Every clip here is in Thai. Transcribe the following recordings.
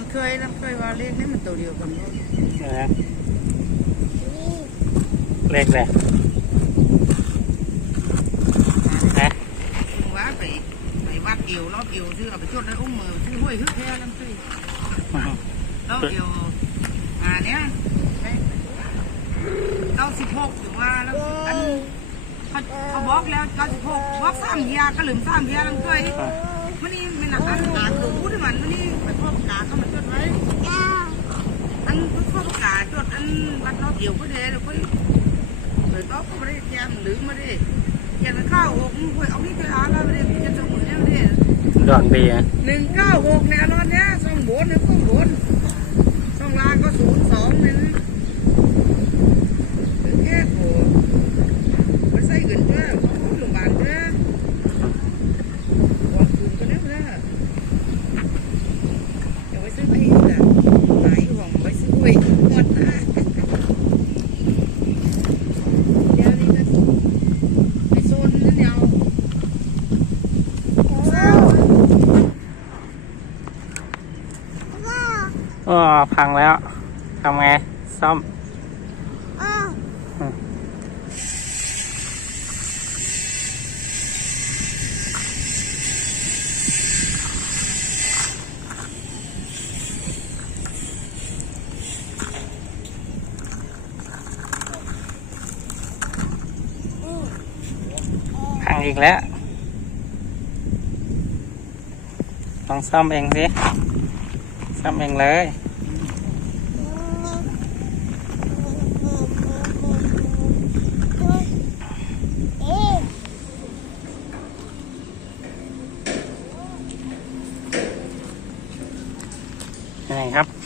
นนี่ไม่ล่ะอืมนั่นเคยนั่นเคยว่าเลขนี้มันตัวเดียวกันบ่นะนี่เลขเลยนะถึงว่าไปไปวัดเอวรอบเอวซื้อเอาไปชดในอุ้งมือซื้อห้วยฮึกแท้นั่นสิอืมรอบเอวอ่าเนี้ยเก้าสิบหกถึงว่าแล้วอันเขาเขาบอกแล้วเก้าสิบหกบอกสามเฮียก็หลืมสามเฮียนั่นเคยมันนี่ไม่หนักอันกาดูที่มันมันนี่ไปพ่อประกาศเขามาจดไว้จ้าอั นพ่อประกาศจดอันวัดรอบเอวก็เด้แล้วก็เลยต้องก็ไม่ได้แจมหรือไม่ได้แจมข้าวหกมึงเอาที่จะอ่านแล้วไม่ได้จะสมุนเนี่ยไม่ได้ดวงดีนะหนึ่งเก้าหกแน่นอนเนี่ยสองบนหนึ่งข้างบนสองล่างก็ศูนย์สองเนี่ยนะเป็นแค่โผล่ไปใส่เงินเจ้าโรงพยาบาลเจ้าบอกคุณก็ได้ไม่ได้อย่าไปซื้อไปอีกอะหายห่วงไปซื้อไปหมดนะเดี๋ยวนี้ก็ไปโซนนั่นเดียว ว้าวว้าว อ๋อพังแล้วทำไง ซ่อมอ้าวพังอีกแล้วลองซ่อมเองสิซ่อมเองเลย เอ๊ะ ยังไงครับ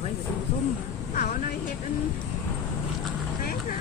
ไว้ดูส้มเอาหนเห็ดอันแป๊ะค่ะ